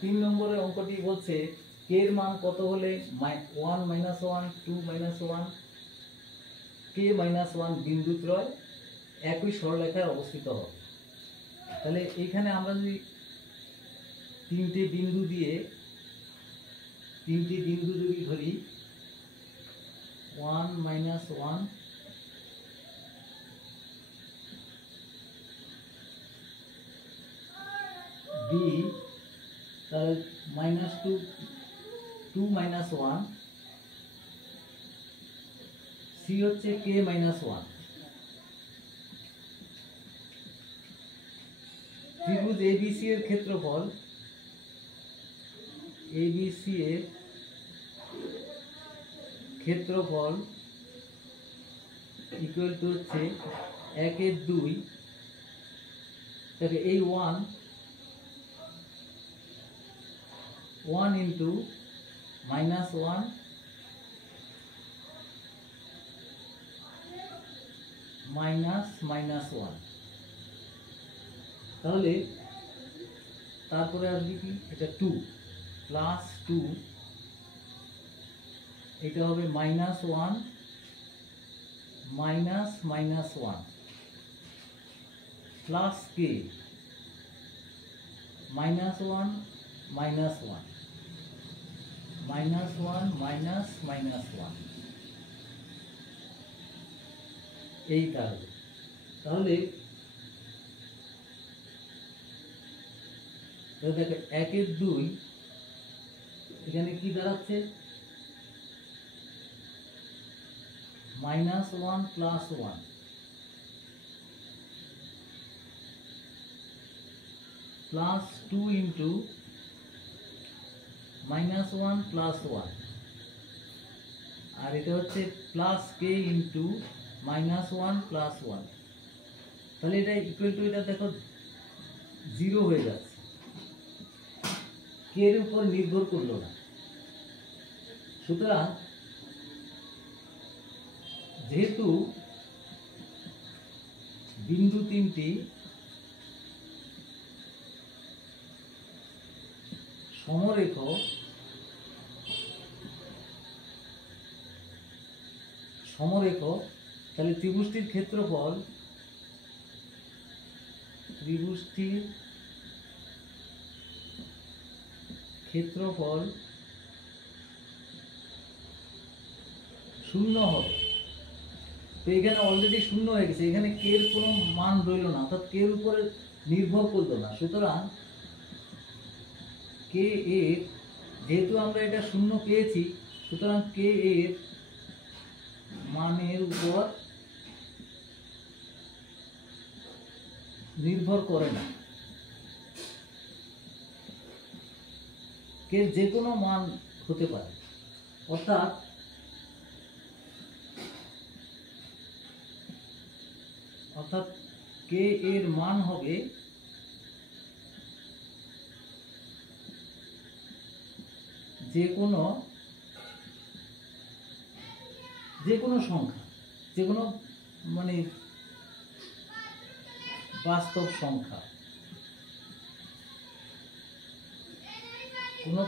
তিন নম্বরের অঙ্কটি বলছে কে এর মান কত হলে 1 - 1 2 - 1 কে -1 বিন্দুত্রয় একই সরলরেখায় অবস্থিত হবে। তাহলে এইখানে আমরা যদি তিনটি বিন্দু যদি ধরি 1 - 1 বি, তাহলে -2 2 - 1 সি হচ্ছে কে -1। ত্রিভুজ এবিসি এর ক্ষেত্রফল ইকুয়াল টু হচ্ছে 1/2, তাহলে এই 1 ইন্টু -1 -1, তাহলে তারপরে আসবে কি এটা 2 প্লাস 2, এটা হবে -1 -1 প্লাস কে -1 -1 -1 এই তাহলে দেখো 1/2 এখানে কি দাঁড়াচ্ছে -1 প্লাস 1 প্লাস 2 ইন্টু -1 প্লাস 1, আর এটা হচ্ছে প্লাস কে ইন্টু -1 প্লাস 1, তাহলে এটা ইকুয়াল টু এটা দেখো 0 হয়ে যাচ্ছে, কে এর উপর নির্ভর করলো না। সুতরাং যেহেতু বিন্দু তিনটি সমরেখ, তাহলে ত্রিভুজটির ক্ষেত্রফল শূন্য হবে। তো এখানে অলরেডি শূন্য হয়ে গেছে, এখানে কে এর কোনো মান রইল না, অর্থাৎ কে এর উপরে নির্ভর করলো না। সুতরাং কে এর, যেহেতু আমরা এটা শূন্য পেয়েছি, সুতরাং কে এর মানের উপর নির্ভর করে না, কে যে কোনো মান হতে পারে, অর্থাৎ কে এর মান হবে যে কোনো সংখ্যা, যে কোনো মানে বাস্তব সংখ্যা, কোনো